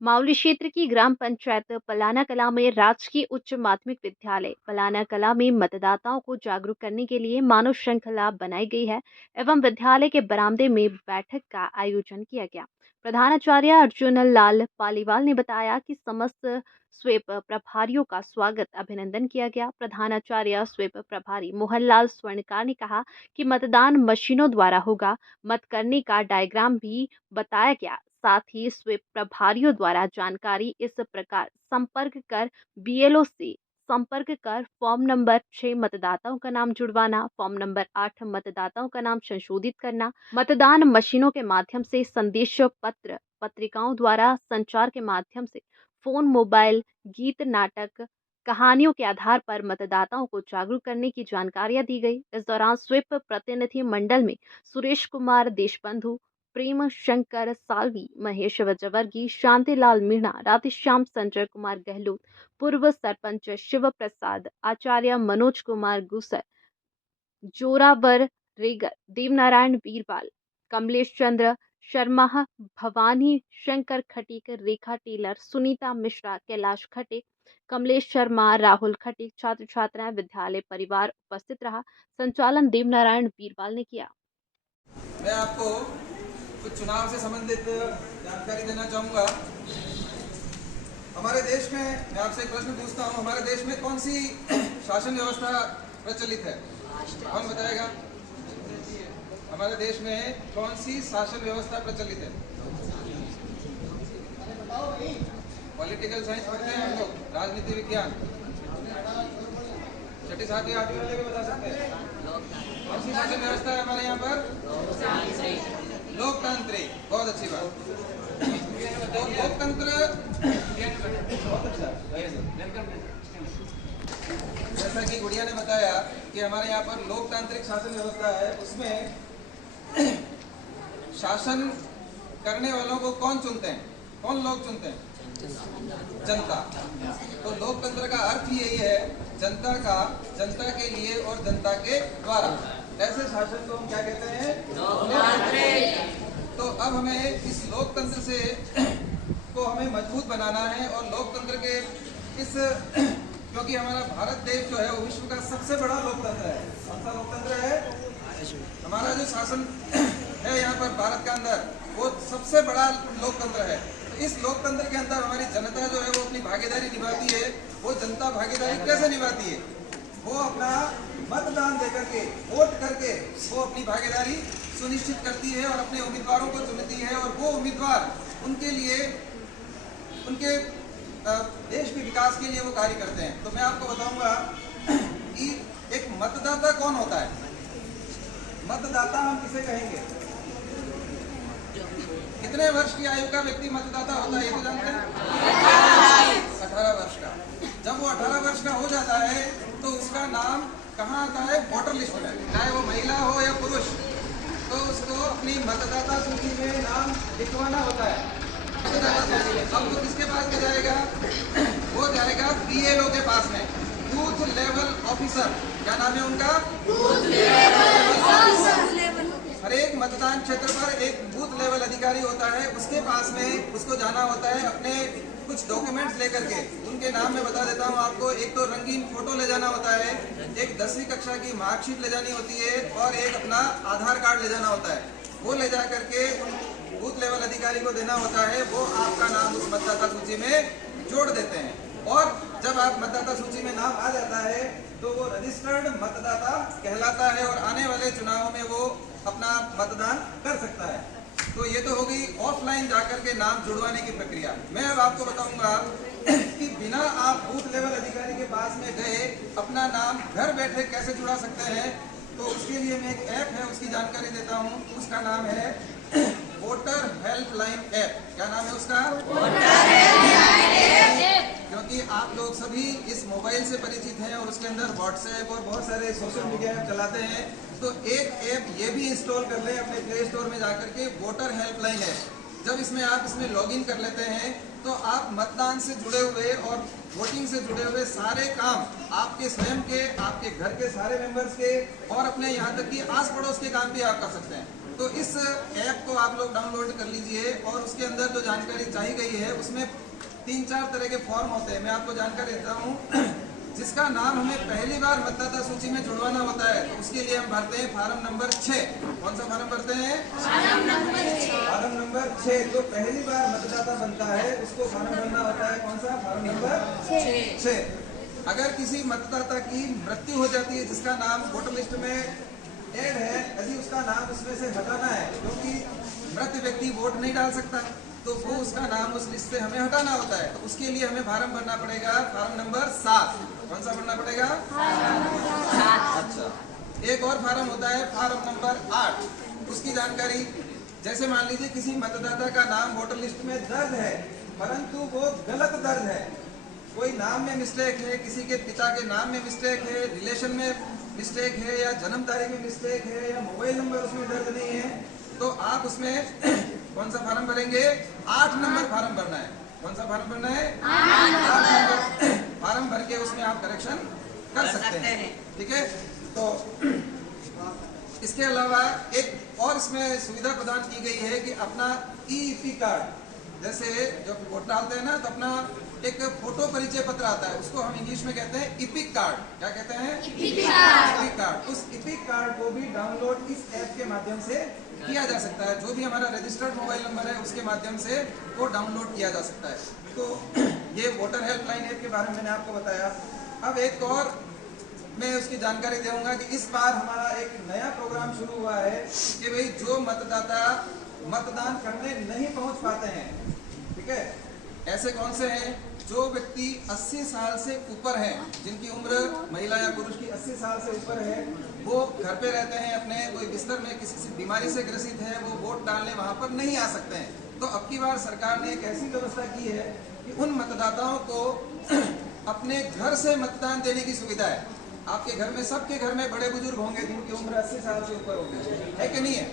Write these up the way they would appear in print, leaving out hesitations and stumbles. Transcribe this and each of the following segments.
मावली क्षेत्र की ग्राम पंचायत पलाना कला में राजकीय उच्च माध्यमिक विद्यालय पलाना कला में मतदाताओं को जागरूक करने के लिए मानव श्रृंखला बनाई गई है एवं विद्यालय के बरामदे में बैठक का आयोजन किया गया। प्रधानाचार्य अर्जुन लाल पालीवाल ने बताया कि समस्त स्वीप प्रभारियों का स्वागत अभिनंदन किया गया। प्रधानाचार्य स्वीप प्रभारी मोहनलाल स्वर्णकार ने कहा कि मतदान मशीनों द्वारा होगा। मत करने का डायग्राम भी बताया गया। साथ ही स्वीप प्रभारियों द्वारा जानकारी इस प्रकार संपर्क कर बीएलओ से संपर्क कर फॉर्म नंबर 6 मतदाताओं का नाम जुड़वाना, फॉर्म नंबर 8 मतदाताओं का नाम संशोधित करना, मतदान मशीनों के माध्यम से संदेश पत्र पत्रिकाओं द्वारा संचार के माध्यम से फोन मोबाइल गीत नाटक कहानियों के आधार पर मतदाताओं को जागरूक करने की जानकारियां दी गई। इस दौरान स्वीप प्रतिनिधि मंडल में सुरेश कुमार देशबंधु, प्रेम शंकर सालवी, महेश वजवर्गी, शांतिलाल मीणा, राधेश्याम, संजय कुमार गहलोत, पूर्व सरपंच शिव प्रसाद, आचार्य मनोज कुमार गुसर, जोरावर रेगर, देवनारायण बीरपाल, कमलेश चंद्र शर्मा, भवानी शंकर खटीक, रेखा टेलर, सुनीता मिश्रा, कैलाश खटीक, कमलेश शर्मा, राहुल खटीक, छात्र छात्राएं, विद्यालय परिवार उपस्थित रहा। संचालन देवनारायण बीरपाल ने किया। मैं आपको कुछ चुनाव से संबंधित जानकारी देना चाहूँगा। हमारे देश में, मैं आपसे एक प्रश्न पूछता हूँ, हमारे देश में कौन सी शासन व्यवस्था प्रचलित है? कौन बताएगा? हमारे देश में कौन सी शासन व्यवस्था प्रचलित है? पॉलिटिकल साइंस पढ़ते हैं हम लोग, राजनीति विज्ञान, छठी सातवीं आठवीं वाले भी बता सकते हैं। कौन सी शासन व्यवस्था है हमारे यहाँ पर? लोकतांत्रिक। बहुत अच्छी बात। तो लोकतंत्र, बहुत अच्छा, जैसा कि गुड़िया ने बताया कि हमारे यहाँ पर लोकतांत्रिक शासन व्यवस्था है। उसमें शासन करने वालों को कौन चुनते हैं? कौन लोग चुनते हैं? जनता। तो लोकतंत्र का अर्थ ही यही है, जनता का, जनता के लिए और जनता के द्वारा। ऐसे शासन को हम क्या कहते हैं? लोकतांत्रिक। तो अब हमें इस लोकतंत्र से को हमें मजबूत बनाना है और लोकतंत्र के इस, क्योंकि हमारा भारत देश जो है वो विश्व का सबसे बड़ा लोकतंत्र है। कौन सा लोकतंत्र है? हमारा जो शासन है यहाँ पर भारत के अंदर, वो सबसे बड़ा लोकतंत्र है। तो इस लोकतंत्र के अंदर हमारी जनता जो है वो अपनी भागीदारी निभाती है। वो जनता भागीदारी कैसे निभाती है? वो अपना मतदान देकर के, वोट करके वो अपनी भागीदारी सुनिश्चित करती है और अपने उम्मीदवारों को चुनती है और वो उम्मीदवार उनके लिए, उनके देश के विकास के लिए वो कार्य करते हैं। तो मैं आपको बताऊंगा कि एक मतदाता कौन होता है। मतदाता हम किसे कहेंगे? कितने वर्ष की आयु का व्यक्ति मतदाता होता है ये तो जानते हैं? 18 वर्ष का। जब वो 18 वर्ष का हो जाता है तो उसका नाम कहाँ आता है? वोटर लिस्ट में, चाहे वो महिला हो या पुरुष। तो उसको अपनी मतदाता सूची में नाम लिखवाना होता है। मतदाता सूची में अब वो किसके पास में जाएगा? वो जाएगा बीएलओ के पास में, बूथ लेवल ऑफिसर। क्या नाम है उनका? Booth level officer. हर एक मतदान क्षेत्र पर एक बूथ लेवल अधिकारी होता है। उसके पास में उसको जाना होता है अपने कुछ डॉक्यूमेंट्स लेकर के। उनके नाम मैं बता देता हूँ आपको। एक तो रंगीन फोटो ले जाना होता है, एक 10वीं कक्षा की मार्कशीट ले जानी होती है और एक अपना आधार कार्ड ले जाना होता है। वो ले जा करके उन बूथ लेवल अधिकारी को देना होता है। वो आपका नाम उस मतदाता सूची में जोड़ देते हैं और जब आप मतदाता सूची में नाम आ जाता है तो वो रजिस्टर्ड मतदाता कहलाता है और आने वाले चुनाव में वो अपना मतदान कर सकता है। तो ये तो हो गई ऑफलाइन जाकर के नाम जुड़वाने की प्रक्रिया। मैं अब आपको बताऊंगा कि बिना आप बूथ लेवल अधिकारी के पास में गए अपना नाम घर बैठे कैसे जुड़ा सकते हैं। तो उसके लिए मैं एक ऐप है उसकी जानकारी देता हूँ। उसका नाम है वोटर हेल्पलाइन ऐप। क्या नाम है उसका? क्योंकि आप लोग सभी इस मोबाइल से परिचित हैं और उसके अंदर व्हाट्सएप और बहुत सारे सोशल मीडिया ऐप चलाते हैं। तो एक ऐप ये भी इंस्टॉल कर लें अपने प्ले स्टोर में जाकर के, वोटर हेल्पलाइन है। जब इसमें आप इसमें लॉगिन कर लेते हैं तो आप मतदान से जुड़े हुए और वोटिंग से जुड़े हुए सारे काम आपके स्वयं के, आपके घर के सारे मेंबर्स के और अपने यहाँ तक कि आस पड़ोस के काम भी आप कर सकते हैं। तो इस ऐप को आप लोग डाउनलोड कर लीजिए और उसके अंदर जो जानकारी चाहिए गई है उसमें 3-4 तरह के फॉर्म होते हैं। मैं आपको जानकारी देता हूँ। जिसका नाम हमें पहली बार मतदाता सूची में जुड़वाना होता है तो उसके लिए हम भरते हैं फार्म नंबर 6। कौन सा फार्म भरते हैं? Form number 6। तो पहली बार मतदाता बनता है उसको फार्म भरना होता है। कौन सा? Form number 6। अगर किसी मतदाता की मृत्यु हो जाती है जिसका नाम वोटर लिस्ट में ऐड है, यदि उसका नाम उसमें से हटाना है क्योंकि मृत व्यक्ति वोट नहीं डाल सकता तो वो उसका नाम उस लिस्ट से हमें हटाना होता है। तो उसके लिए हमें फार्म भरना पड़ेगा फार्म नंबर 7। कौन सा भरना पड़ेगा? अच्छा, एक और फार्म होता है फार्म नंबर 8। उसकी जानकारी जैसे मान लीजिए किसी मतदाता का नाम वोटर लिस्ट में दर्ज है परंतु वो गलत दर्ज है, कोई नाम में मिस्टेक है, किसी के पिता के नाम में मिस्टेक है, रिलेशन में मिस्टेक है या जन्म तारीख में मिस्टेक है या मोबाइल नंबर उसमें दर्ज नहीं है तो आप उसमें कौन सा फार्म भरेंगे? 8 नंबर फार्म भरना है। कौन सा फार्म भरना है? 8 नंबर फार्म भर के उसमें आप करेक्शन कर सकते हैं। ठीक है। तो इसके अलावा एक और इसमें सुविधा प्रदान की गई है कि अपना ईपी कार्ड, जैसे जब वोट डालते हैं ना तो अपना एक फोटो परिचय पत्र आता है, उसको हम इंग्लिश में कहते हैं इपिक कार्ड। क्या कहते हैं? EPIC card. उस इपिक कार्ड को भी डाउनलोड इस ऐप के माध्यम से किया जा सकता है। जो भी हमारा रजिस्टर्ड मोबाइल नंबर है उसके माध्यम से वो डाउनलोड किया जा सकता है। तो ये वोटर हेल्पलाइन ऐप के बारे में मैंने आपको बताया। अब एक और मैं उसकी जानकारी दूंगा कि इस बार हमारा एक नया प्रोग्राम शुरू हुआ है कि भाई जो मतदाता मतदान करने नहीं पहुंच पाते हैं, ठीक है, ऐसे कौन से हैं? जो व्यक्ति 80 साल से ऊपर हैं, जिनकी उम्र महिला या पुरुष की 80 साल से ऊपर है, वो घर पे रहते हैं अपने, कोई बिस्तर में किसी से बीमारी से ग्रसित है, वो वोट डालने वहां पर नहीं आ सकते हैं। तो अब की बार सरकार ने एक ऐसी व्यवस्था की है कि उन मतदाताओं को अपने घर से मतदान देने की सुविधा है। आपके घर में, सबके घर में बड़े बुजुर्ग होंगे जिनकी उम्र 80 साल से ऊपर होगी, है कि नहीं है?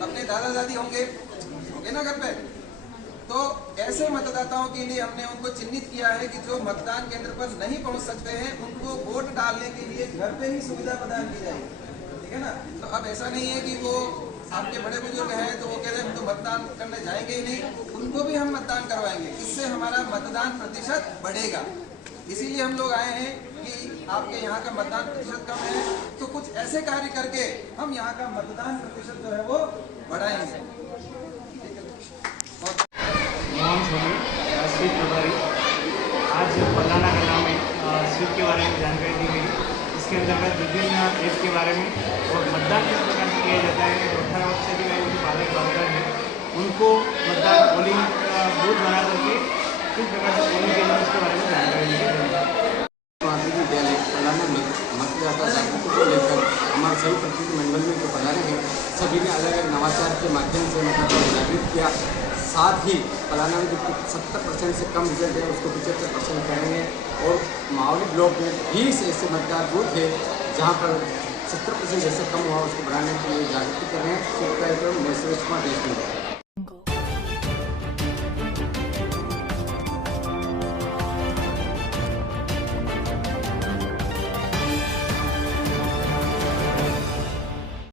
अपने दादा दादी होंगे ना घर पे। तो ऐसे मतदाताओं के लिए हमने उनको चिन्हित किया है कि जो मतदान केंद्र पर नहीं पहुंच सकते हैं उनको वोट डालने के लिए घर पे ही सुविधा प्रदान की जाएगी। ठीक है ना। तो अब ऐसा नहीं है कि वो आपके बड़े बुजुर्ग हैं तो वो कह रहे हैं हम तो मतदान करने जाएंगे ही नहीं, उनको भी हम मतदान करवाएंगे। इससे हमारा मतदान प्रतिशत बढ़ेगा। इसीलिए हम लोग आए हैं कि आपके यहाँ का मतदान प्रतिशत कम है तो कुछ ऐसे कार्य करके हम यहाँ का मतदान प्रतिशत जो है वो बढ़ाएंगे। स्वीप प्रभारी आज पलाना कला में स्वीप के बारे में जानकारी दी गई। इसके अंतर्गत विभिन्न ऐप के बारे में और मतदान किस प्रकार से किया जाता है, 18 वर्ष से भी जो बालक बालिका है उनको मतदान पोलिंग बूथ बना करके किस प्रकार से पोलिंग किया जाता है इसके बारे में जानकारी दी गई। विद्यालय पलाना में मतदाता जागरूकता को लेकर हमारे सभी प्रतिनिधि मंडल में जो पलाना है सभी ने अलग अलग नवाचार के माध्यम से मतदाता को जागरूक किया। साथ ही पलाना में जो 70% से कम रिजल्ट है उसको 75% करेंगे और मावली ब्लॉक में 20 ऐसे मतदान बूथ है जहां पर 70% जैसे कम हुआ उसको बढ़ाने के लिए जागृति कर रहे हैं। कार्यक्रम नेशनल देश में